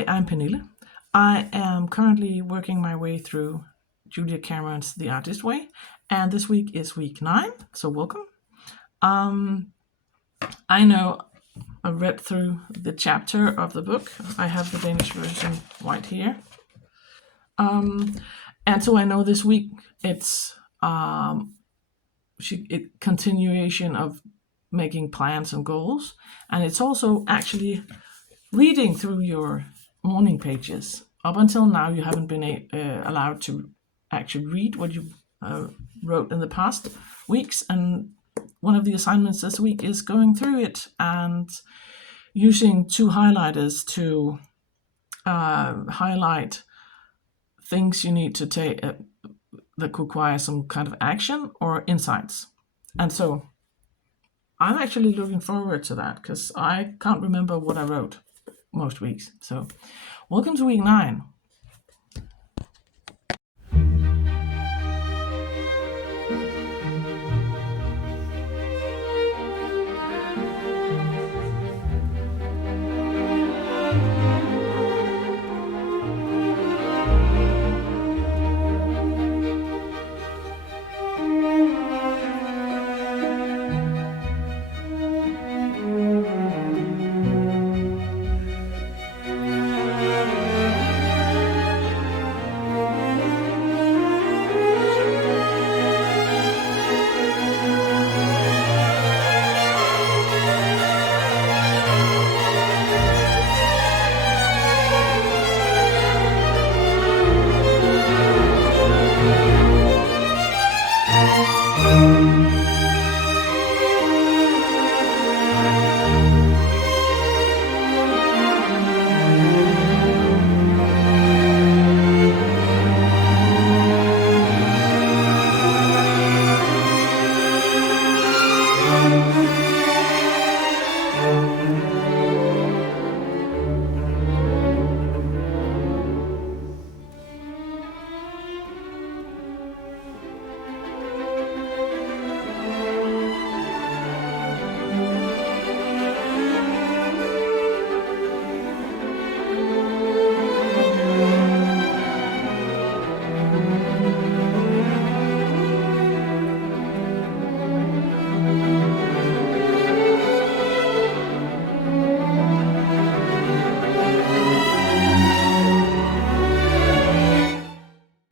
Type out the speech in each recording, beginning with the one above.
Hi, I'm Pernille. I am currently working my way through Julia Cameron's The Artist Way, and this week is week 9, so welcome. Um, I know I read through the chapter of the book. I have the Danish version right here. And so I know this week it's continuation of making plans and goals, and it's also actually reading through your morning pages. Up until now, you haven't been allowed to actually read what you wrote in the past weeks, and one of the assignments this week is going through it and using two highlighters to highlight things you need to take that require some kind of action or insights. And so I'm actually looking forward to that because I can't remember what I wrote most weeks. So welcome to week 9.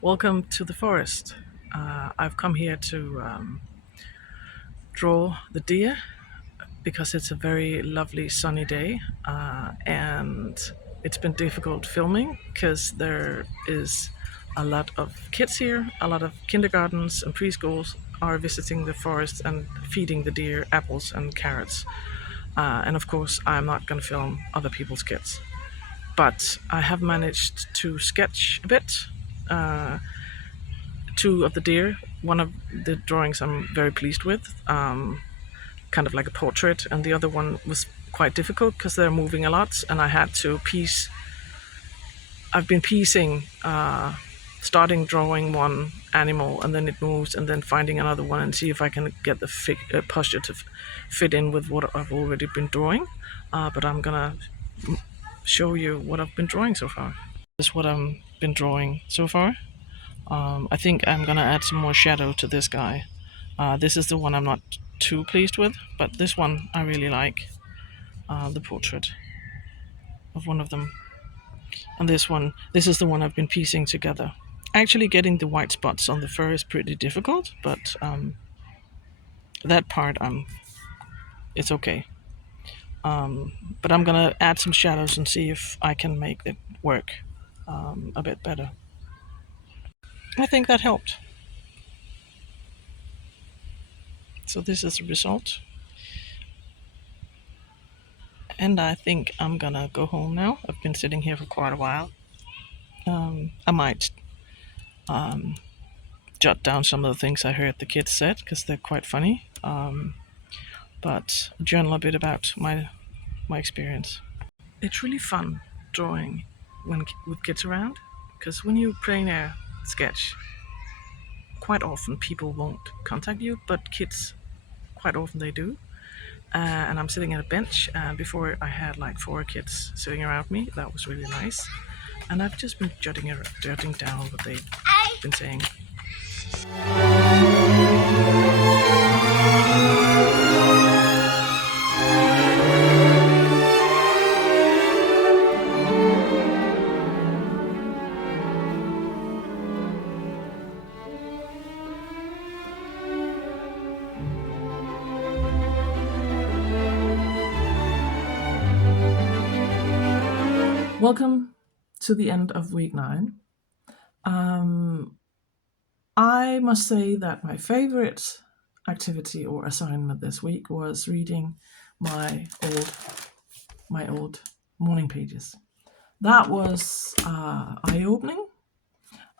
Welcome to the forest. I've come here to draw the deer because it's a very lovely sunny day, and it's been difficult filming because there is a lot of kids here. A lot of kindergartens and preschools are visiting the forest and feeding the deer apples and carrots. And of course, I'm not going to film other people's kids. But I have managed to sketch a bit. Two of the deer. One of the drawings I'm very pleased with, kind of like a portrait, and the other one was quite difficult because they're moving a lot, and I had to piece. I've been piecing, starting drawing one animal, and then it moves, and then finding another one, and see if I can get the posture to fit in with what I've already been drawing. But I'm gonna show you what I've been drawing so far. This is what I've been drawing so far. I think I'm gonna add some more shadow to this guy. This is the one I'm not too pleased with, but this one I really like, the portrait of one of them. And this is the one I've been piecing together. Actually getting the white spots on the fur is pretty difficult, but that part it's okay. But I'm gonna add some shadows and see if I can make it work a bit better. I think that helped. So this is the result. And I think I'm gonna go home now. I've been sitting here for quite a while. I might jot down some of the things I heard the kids said because they're quite funny. But journal a bit about my experience. It's really fun drawing with kids around, because when you plein air sketch, quite often people won't contact you, but kids, quite often they do. and I'm sitting at a bench. And before I had like 4 kids sitting around me. That was really nice. And I've just been jotting down what they've been saying. Welcome to the end of week 9. I must say that my favorite activity or assignment this week was reading my old morning pages. That was eye-opening.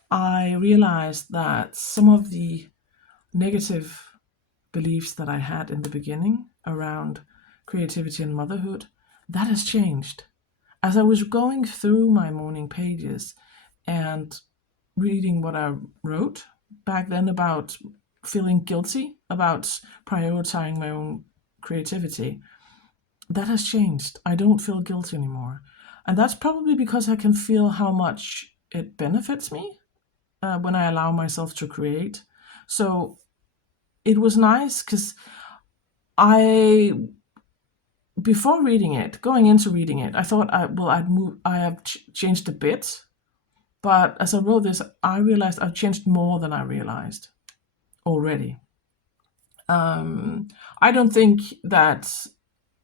I realized that some of the negative beliefs that I had in the beginning around creativity and motherhood, that has changed. As I was going through my morning pages and reading what I wrote back then about feeling guilty about prioritizing my own creativity, that has changed. I don't feel guilty anymore. And that's probably because I can feel how much it benefits me when I allow myself to create. So it was nice because before reading it, going into reading it, I thought I have changed a bit. But as I wrote this, I realized I've changed more than I realized already. I don't think that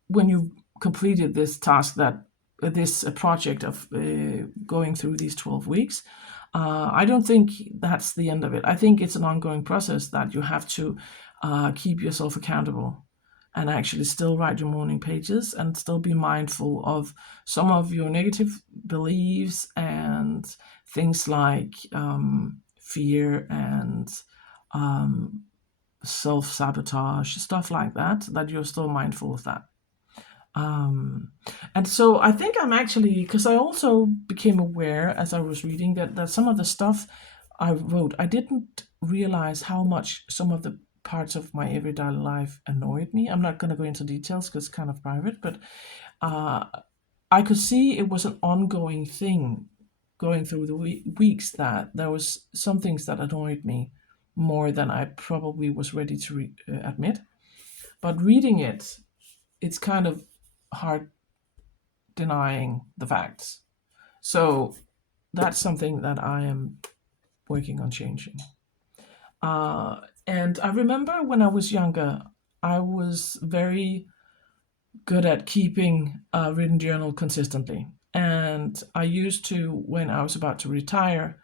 when you've completed this task, that this project of going through these 12 weeks, I don't think that's the end of it. I think it's an ongoing process that you have to keep yourself accountable and actually still write your morning pages and still be mindful of some of your negative beliefs and things like fear and self-sabotage, stuff like that, that you're still mindful of that. And so I think I'm actually, because I also became aware as I was reading that some of the stuff I wrote, I didn't realize how much some of the parts of my everyday life annoyed me. I'm not going to go into details because it's kind of private, but I could see it was an ongoing thing going through the weeks, that there was some things that annoyed me more than I probably was ready to admit. But reading it, it's kind of hard denying the facts. So that's something that I am working on changing. And I remember when I was younger, I was very good at keeping a written journal consistently. And I used to, when I was about to retire,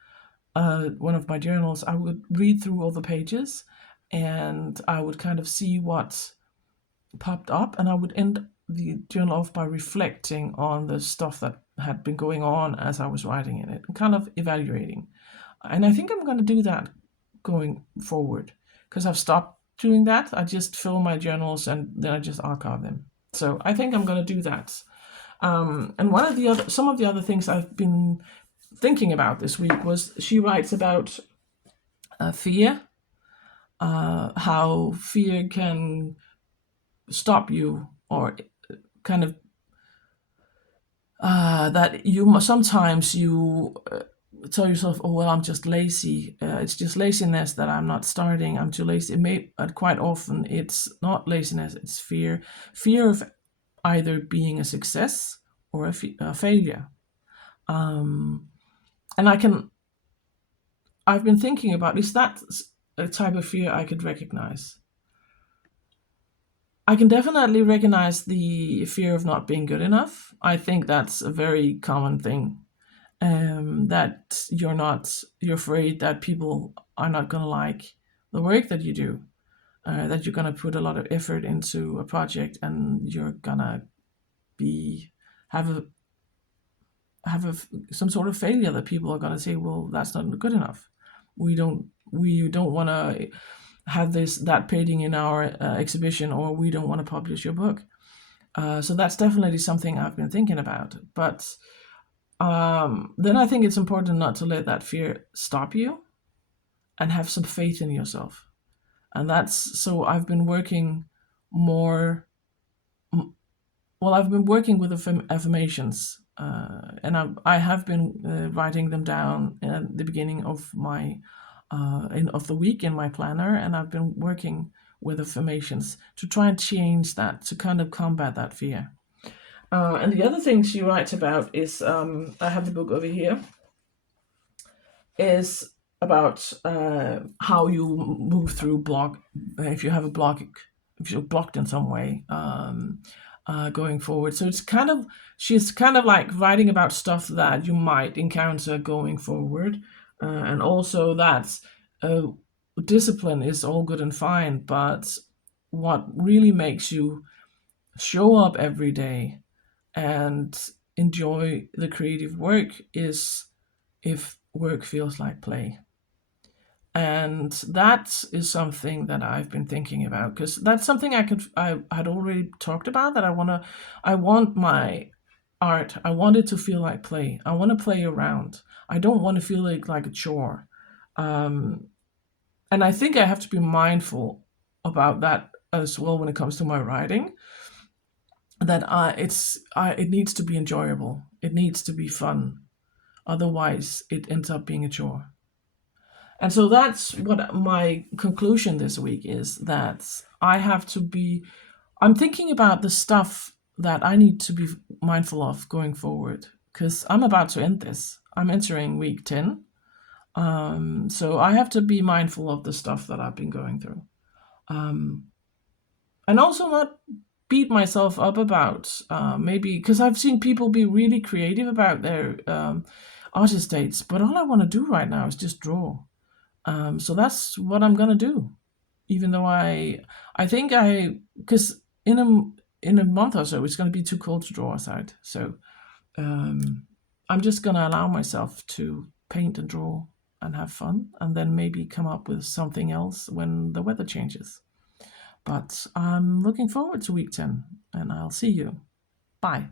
one of my journals, I would read through all the pages and I would kind of see what popped up, and I would end the journal off by reflecting on the stuff that had been going on as I was writing in it and kind of evaluating. And I think I'm going to do that going forward because I've stopped doing that. I just fill my journals and then I just archive them. So I think I'm going to do that. And some of the other things I've been thinking about this week was she writes about fear, how fear can stop you, or kind of that you sometimes you tell yourself, oh well, I'm just lazy, it's just laziness that I'm not starting, I'm too lazy. Quite often it's not laziness, it's fear of either being a success or a failure. And I've been thinking about, is that a type of fear I could recognize? I can definitely recognize the fear of not being good enough. I think that's a very common thing. That you're afraid that people are not going to like the work that you do, that you're going to put a lot of effort into a project and you're going to have some sort of failure, that people are going to say, well, that's not good enough. We don't want to have that painting in our exhibition, or we don't want to publish your book. So that's definitely something I've been thinking about. But then I think it's important not to let that fear stop you and have some faith in yourself. And so I've been working more well, I've been working with affirmations, and I have been writing them down at the beginning of my of the week in my planner, and I've been working with affirmations to try and change that, to kind of combat that fear. And the other thing she writes about is, I have the book over here, is about how you move through block, if you have a block, if you're blocked in some way, going forward. So it's kind of, she's kind of like writing about stuff that you might encounter going forward, and also that uh, discipline is all good and fine, but what really makes you show up every day and enjoy the creative work is if work feels like play. And that is something that I've been thinking about, because that's something I had already talked about, that I want my art, I want it to feel like play. I want to play around. I don't want to feel like a chore. um, and I think I have to be mindful about that as well when it comes to my writing, that it needs to be enjoyable, it needs to be fun, otherwise it ends up being a chore. And so that's what my conclusion this week is, that I have to be, I'm thinking about the stuff that I need to be mindful of going forward, because I'm about to end this. I'm entering week 10. So I have to be mindful of the stuff that I've been going through. Um, and also not beat myself up about, maybe, because I've seen people be really creative about their artist dates, but all I want to do right now is just draw. So that's what I'm gonna do. Even though I think because in a month or so it's gonna be too cold to draw outside. So I'm just gonna allow myself to paint and draw and have fun, and then maybe come up with something else when the weather changes. But I'm looking forward to week 10, and I'll see you. Bye.